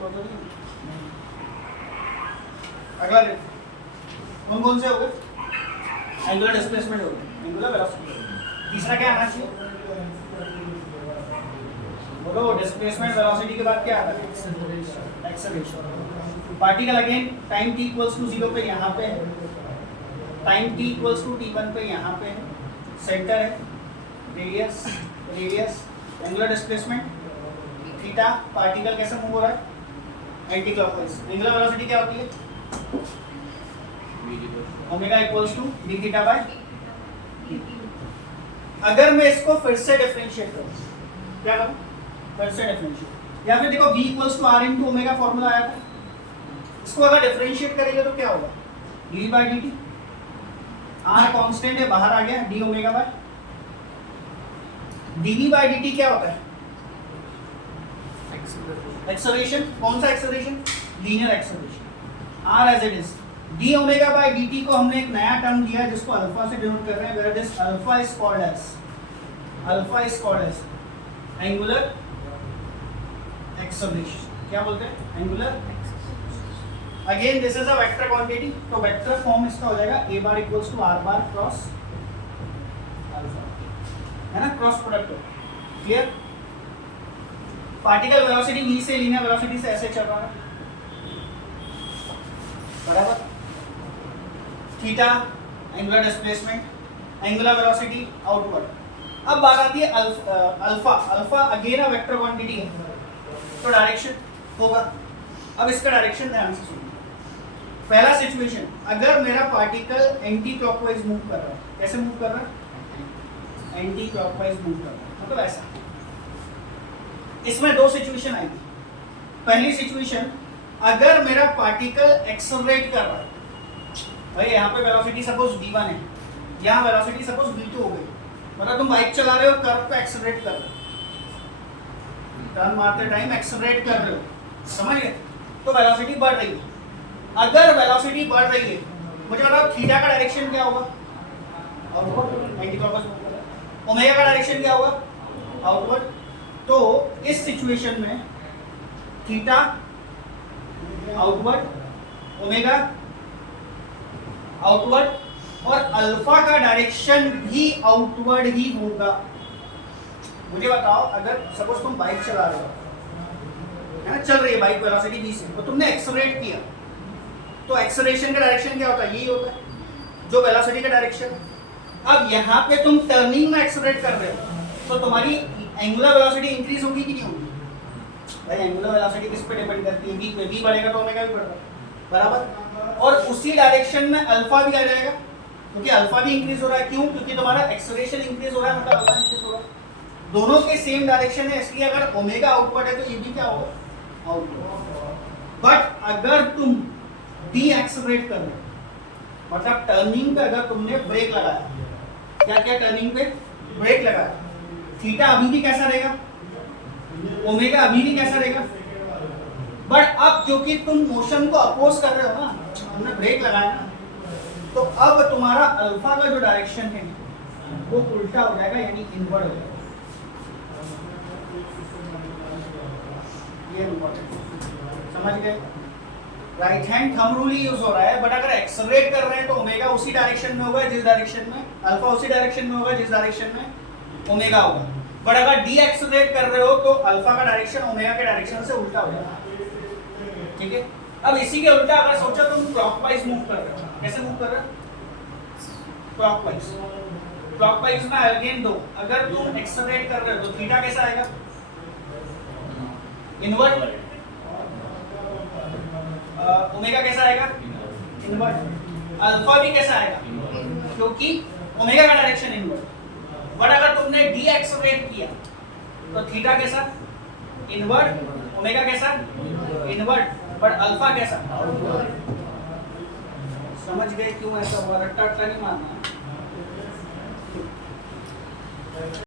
तो नहीं। अगला कौन कौन से हो गए? एंगुलर डिस्प्लेसमेंट हो गए, एंगुलर वेलोसिटी। तीसरा क्या आना चाहिए? बोलो, डिस्प्लेसमेंट वेलोसिटी के बाद क्या आता है? Acceleration. Particle again time t equals to 0 पे यहाँ पे है, time t equals to t1 पे यहाँ पे है, सेंटर है, radius radius, angular displacement theta, particle कैसे मूव हो रहा है? Anti clockwise. एंगुलर वेलोसिटी क्या होती है? Omega equals to d theta by. अगर मैं इसको फिर से डिफरेंशिएट करूं, क्या करूं? फिर से डिफरेंशिएट, या फिर देखो v equals to r into omega formula आया था, इसको अगर डिफरेंशिएट करेंगे तो क्या होगा? d by dt, r constant है बाहर आ गया, d omega by dv by dt क्या होता है? एक्सेलरेशन। कौन सा acceleration? Linear acceleration. r as it is, d omega by dt को हमने एक नया टर्म दिया है जिसको अल्फा से डिनोट कर रहे हैं, where this alpha is called as angular acceleration. क्या बोलते हैं? Angular. Again this is a vector quantity, तो वेक्टर फॉर्म इसका हो जाएगा a bar equals to r bar cross alpha, है ना, cross product. Clear? Particle velocity v से लीनियर वेलोसिटी से ऐसे चल रहा है, बराबर। Theta angular displacement, angular velocity outward. अब बात आती है alpha. Alpha again a vector quantity है, तो डायरेक्शन होगा। अब इसका डायरेक्शन ध्यान से सुनिए। पहला सिचुएशन, अगर मेरा पार्टिकल एंटी क्लॉकवाइज मूव कर रहा है, कैसे मूव कर रहा है? एंटी क्लॉकवाइज मूव कर रहा है, मतलब ऐसा। इसमें दो सिचुएशन आएगी। पहली सिचुएशन, अगर मेरा पार्टिकल एक्सेलरेट कर रहा है, भाई यहाँ पे वेलोसिटी सपोज v1 है, यहाँ वेलोसिटी सपोज v2 हो गई, मतलब तुम बाइक चला रहे हो, कर्व पे एक्सेलरेट कर रहे हो, टर्न मारते टाइम एक्सेलरेट कर रहे हो, समझ गए? तो वेलोसिटी बढ़ रही है। अगर वेलोसिटी बढ़ रही है, मुझे बताओ थीटा का डायरेक्शन क्या होगा? Outward, anti clockwise. ओमेगा का डायरेक्शन क्या होगा? आउटवर्ड। तो इस सिचुएशन में थीटा आउटवर्ड, ओमेगा आउटवर्ड, और अल्फा का डायरेक्शन भी आउटवर्ड ही होगा। मुझे बताओ, अगर सपोज तुम बाइक चला रहे हो, है ना, चल रही है बाइक वेलोसिटी v से, तो तुमने एक्सेलरेट किया, तो एक्सेलरेशन का डायरेक्शन क्या होता है? यही होता है जो वेलोसिटी का डायरेक्शन। अब यहाँ पे तुम टर्निंग में एक्सेलरेट कर रहे हो, तो तुम्हारी एंगुलर वेलोसिटी इंक्रीज होगी कि नहीं होगी? भाई एंगुलर वेलोसिटी किस पे डिपेंड करती है? v पे। v बढ़ेगा तो ओमेगा भी बढ़ेगा, बराबर। और उसी डायरेक्शन में अल्फा भी आ जाएगा, क्योंकि अल्फा भी इंक्रीज हो रहा है। क्यों? क्योंकि तुम्हारा एक्सेलरेशन इंक्रीज हो रहा है, मतलब अल्फा इंक्रीज हो रहा है। दोनों के सेम डायरेक्शन है, इसलिए अगर ओमेगा आउटवर्ड है तो ये भी क्या होगा? आउटवर्ड। बट अगर तुम डी एक्सेलरेट कर रहे हो, मतलब टर्निंग पे अगर तुमने ब्रेक लगाया, क्या क्या टर्निंग पे ब्रेक लगाया, थीटा अभी भी कैसा रहेगा? ओमेगा अभी भी कैसा रहेगा? बट अब क्योंकि तुम मोशन को अपोज कर रहे हो ना, तुमने ब्रेक लगाया ना, तो अब तुम्हारा अल्फा का जो डायरेक्शन है वो उल्टा हो जाएगा, यानी इनवर्ड हो जाएगा। ये समझ गए? राइट हैंड थंब रूल ही यूज हो रहा है, बट अगर एक्सेलरेट कर रहे हैं तो ओमेगा उसी डायरेक्शन में होगा जिस डायरेक्शन में, अल्फा उसी डायरेक्शन में होगा जिस डायरेक्शन में ओमेगा होगा। बट अगर डी एक्सेलरेट कर रहे हो तो अल्फा का डायरेक्शन ओमेगा के डायरेक्शन से उल्टा हो जाएगा। ठीक है? अब इसी के उल्टा अगर सोचो तुम क्लॉकवाइज मूव कर रहे हो, कैसे मूव कर रहे हो? क्लॉकवाइज। क्लॉकवाइज में अगेन दो, अगर तुम एक्सेलरेट कर रहे हो तो थीटा कैसा आएगा? इनवर्ट। ओमेगा कैसा आएगा? इनवर्ट। अल्फा भी कैसा आएगा? क्योंकि ओमेगा का डायरेक्शन इनवर्ट। बट अगर तुमने डी एक्सेलरेट किया तो थीटा कैसा? इनवर्ट। ओमेगा कैसा? इनवर्ट। बट अल्फा कैसा? समझ गए क्यों ऐसा हुआ? रट्टा नहीं मारना।